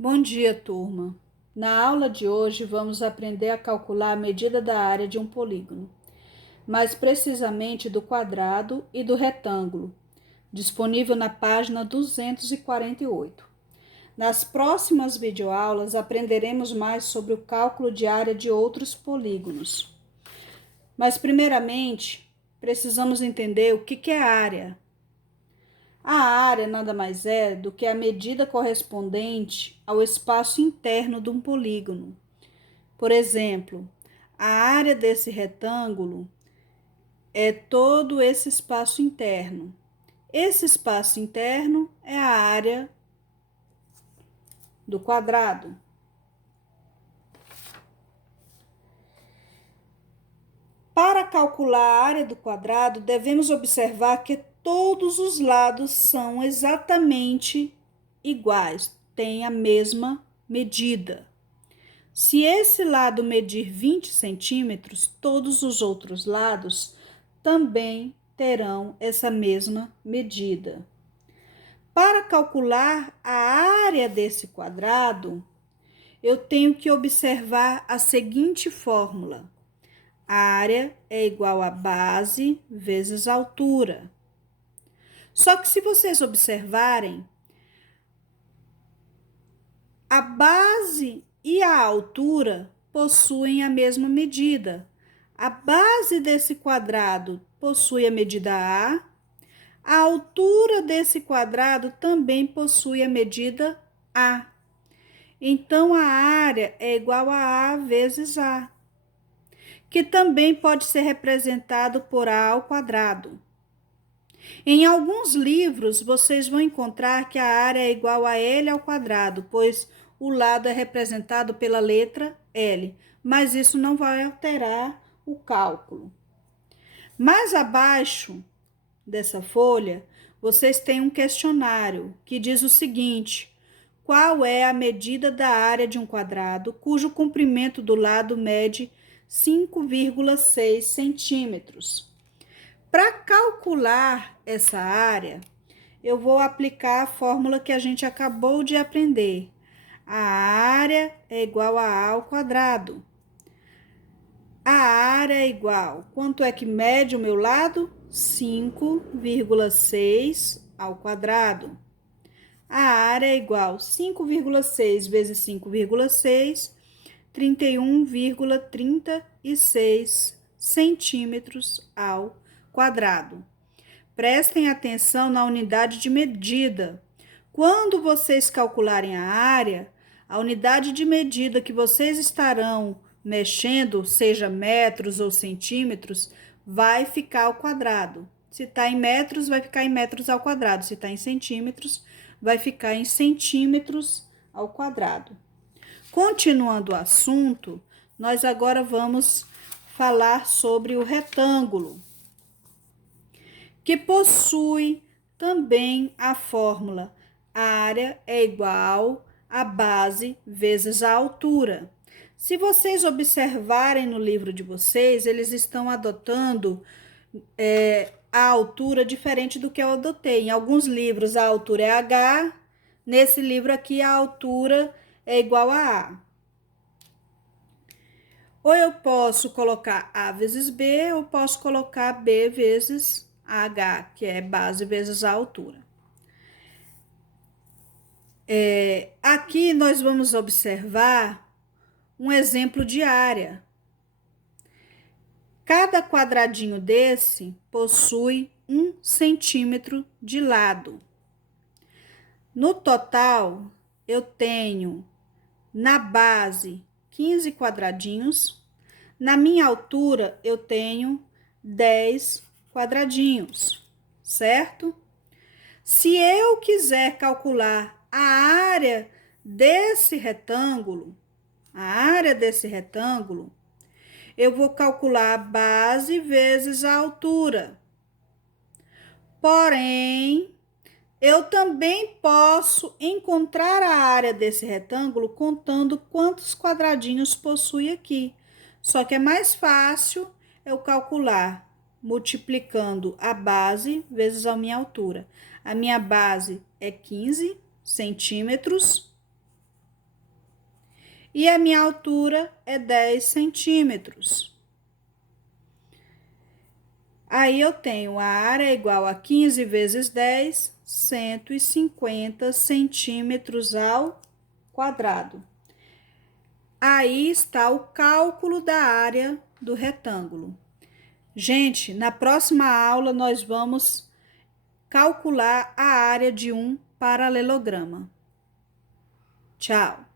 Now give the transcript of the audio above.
Bom dia, turma. Na aula de hoje vamos aprender a calcular a medida da área de um polígono, mais precisamente do quadrado e do retângulo, disponível na página 248. Nas próximas videoaulas aprenderemos mais sobre o cálculo de área de outros polígonos. Mas primeiramente, precisamos entender o que é área. A área nada mais é do que a medida correspondente ao espaço interno de um polígono. Por exemplo, a área desse retângulo é todo esse espaço interno. Esse espaço interno é a área do quadrado. Para calcular a área do quadrado, devemos observar que todos os lados são exatamente iguais, têm a mesma medida. Se esse lado medir 20 centímetros, todos os outros lados também terão essa mesma medida. Para calcular a área desse quadrado, eu tenho que observar a seguinte fórmula. A área é igual a base vezes altura. Só que se vocês observarem, a base e a altura possuem a mesma medida. A base desse quadrado possui a medida a altura desse quadrado também possui a medida A. Então, a área é igual a vezes A, que também pode ser representado por A ao quadrado. Em alguns livros, vocês vão encontrar que a área é igual a L ao quadrado, pois o lado é representado pela letra L, mas isso não vai alterar o cálculo. Mais abaixo dessa folha, vocês têm um questionário que diz o seguinte: qual é a medida da área de um quadrado cujo comprimento do lado mede 5,6 centímetros? Para calcular essa área, eu vou aplicar a fórmula que a gente acabou de aprender. A área é igual a A ao quadrado. A área é igual, quanto é que mede o meu lado? 5,6 ao quadrado. A área é igual 5,6 vezes 5,6, 31,36 centímetros ao quadrado. Prestem atenção na unidade de medida. Quando vocês calcularem a área, a unidade de medida que vocês estarão mexendo, seja metros ou centímetros, vai ficar ao quadrado. Se está em metros, vai ficar em metros ao quadrado. Se está em centímetros, vai ficar em centímetros ao quadrado. Continuando o assunto, nós agora vamos falar sobre o retângulo, que possui também a fórmula a área é igual a base vezes a altura. Se vocês observarem no livro de vocês, eles estão adotando a altura diferente do que eu adotei. Em alguns livros a altura é H, nesse livro aqui a altura é igual a A. Ou eu posso colocar A vezes B, ou posso colocar B vezes H, que é base vezes a altura. Aqui nós vamos observar um exemplo de área. Cada quadradinho desse possui 1 centímetro de lado. No total, eu tenho na base 15 quadradinhos, na minha altura eu tenho 10 quadradinhos, certo? Se eu quiser calcular a área desse retângulo, eu vou calcular a base vezes a altura. Porém, eu também posso encontrar a área desse retângulo contando quantos quadradinhos possui aqui. Só que é mais fácil eu calcular multiplicando a base vezes a minha altura. A minha base é 15 centímetros e a minha altura é 10 centímetros. Aí eu tenho a área igual a 15 vezes 10, 150 centímetros ao quadrado. Aí está o cálculo da área do retângulo. Gente, na próxima aula nós vamos calcular a área de um paralelograma. Tchau!